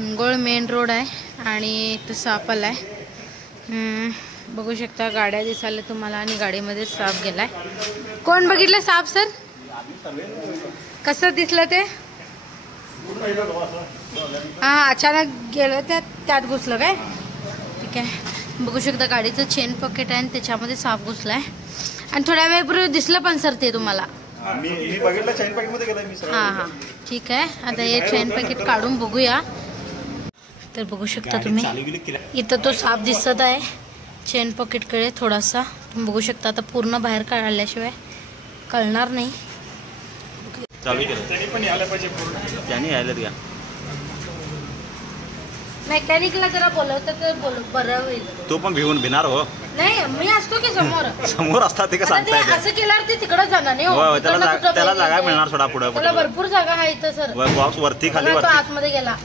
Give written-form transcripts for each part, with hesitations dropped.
Angol main road आहे आणि इथं साप आलाय. बघू शकता गाड्या दिसायला तुम्हाला आणि गाडीमध्ये साप गेलाय. कोण बघितलं साप सर? कसं दिसलं ते? हा अचानक गेलं त्यात घुसलं काय? ठीक आहे. बघू शकता गाडीचं चेन पॉकेट आहे आणि त्याच्यामध्ये साप घुसलाय आणि थोड्या वेळपूर्वी दिसलं पण सर ते तुम्हाला. मी बघितलं चेन पॉकेट मध्ये गेला मी. हा ठीक आहे. आता हे चेन पॉकेट काढून बघूया. तर बघू शकता तुम्ही इथं तो साप दिसत आहे चेन पॉकेटकडे थोडासा. तुम्ही बघू शकता. आता पूर्ण बाहेर काढल्याशिवाय कळणार नाही. चालू केलं त्यांनी पण यायला पाहिजे पूर्ण. त्यांनी यायला द्या. मेकॅनिकला जरा बोलवतं तर बरं होईल. तो पण भिणार हो. नाही मी असतो की समोर असतात ते का सांगता येते. असं केल्यावर ते तिकडे जाणार नाही. त्याला जागा मिळणार थोडा पुढे. त्याला भरपूर जागा आहे इथं सर. बॉक्स वरती खाली तो आतमध्ये गेला.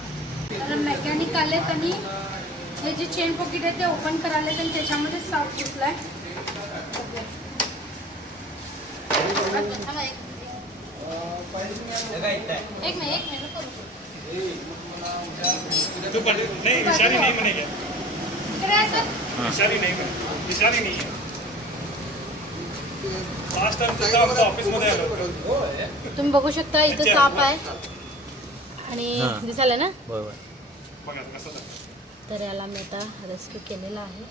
तर मेकॅनिक आले त्यांनी हे जे चेन पॉकेट आहे ते ओपन करायला आणि त्याच्यामध्ये साप घुसलाय. एक मिनिट तुम्ही बघू शकता इथं साप आहे आणि दिसायला ना. तर याला मी आता रेस्क्यू केलेला आहे.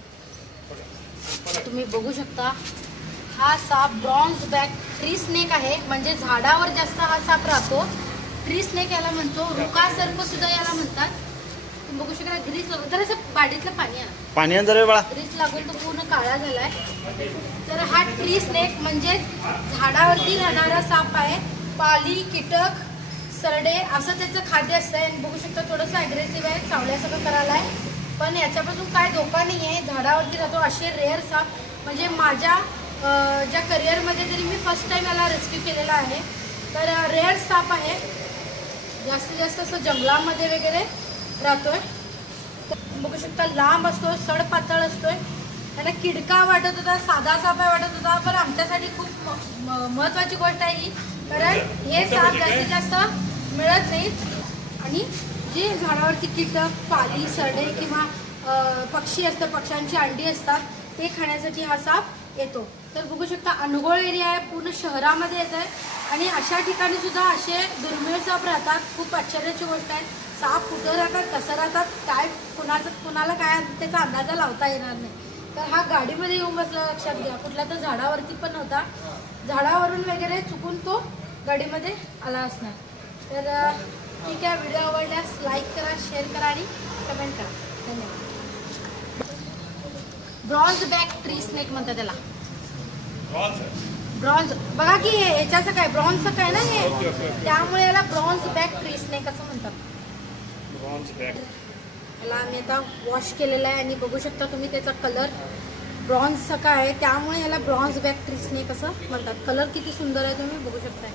तुम्ही बघू शकता हा साप ब्रॉन्झ बॅक ट्री स्नेक आहे. म्हणजे झाडावर जास्त हा साप राहतो. ट्री स्नेक याला म्हणतो. रुका सर्प सुद्धा याला म्हणतात. तुम्ही बघू शकता ग्रीस तर असं बाडीतलं पाणी ग्रीस लागून तो पूर्ण काळा झालाय. तर हा ट्री स्नेक म्हणजे झाडावरती राहणारा साप आहे. पाली कीटक सरडे असं त्याचं खाद्य असतं. आणि बघू शकता थोडंसं अग्रेसिव्ह आहे. चावल्यासारखं करायला आहे पण याच्यापासून काय धोका नाही आहे. झाडावरती राहतो. असे रेअर साप म्हणजे माझ्या ज्या करिअरमध्ये तरी मी फर्स्ट टाइम याला रेस्क्यू केलेला आहे. तर रेअर साप आहे. जास्तीत जास्त असं जंगलामध्ये वगैरे राहतोय. बघू शकता लांब असतो. सड पातळ असतोय. त्याला किडका वाटत होता. साधा साप वाटत होता. पण आमच्यासाठी खूप महत्त्वाची गोष्ट आहे ही. कारण हे साप जास्तीत जास्त मिळत नाहीत आणि जे झाडावरती कीटक पाली सरडे किंवा पक्षी असतं पक्ष्यांची अंडी असतात ते खाण्यासाठी हा साप येतो. तर बघू शकता अनगोळ एरिया आहे. पूर्ण शहरामध्ये येत आहे आणि अशा ठिकाणी सुद्धा असे दुर्मिळ साप राहतात. खूप आश्चर्याची गोष्ट आहे. साप कुठं राहतात कसं राहतात काय कुणाला काय त्याचा अंदाजा लावता येणार नाही. तर हा गाडीमध्ये येऊन बसला लक्षात घ्या. कुठल्या तर झाडावरती पण होता. झाडावरून वगैरे चुकून तो गाडीमध्ये आला असणार. तर ठीक आहे. व्हिडिओ आवडल्यास लाईक करा शेअर करा आणि कमेंट करा. धन्यवाद. ब्रॉन्झ बॅक ट्री स्नेक म्हणतात त्याला. ब्रॉन्झ बघा की ह्याच्याचं काय ब्रॉन्झचं काय ना हे त्यामुळे याला ब्रॉन्झ बॅक ट्री स्नेक असं म्हणतात. याला आम्ही आता वॉश केलेला आहे आणि बघू शकता तुम्ही त्याचा कलर ब्रॉन्झचा काय आहे त्यामुळे याला ब्रॉन्झ बॅक ट्री स्नेक असं म्हणतात. कलर किती सुंदर आहे तुम्ही बघू शकता.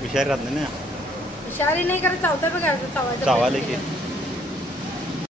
विषारी राहत नाही ना. विषारी नाही करत चावतात बघा चावायचं.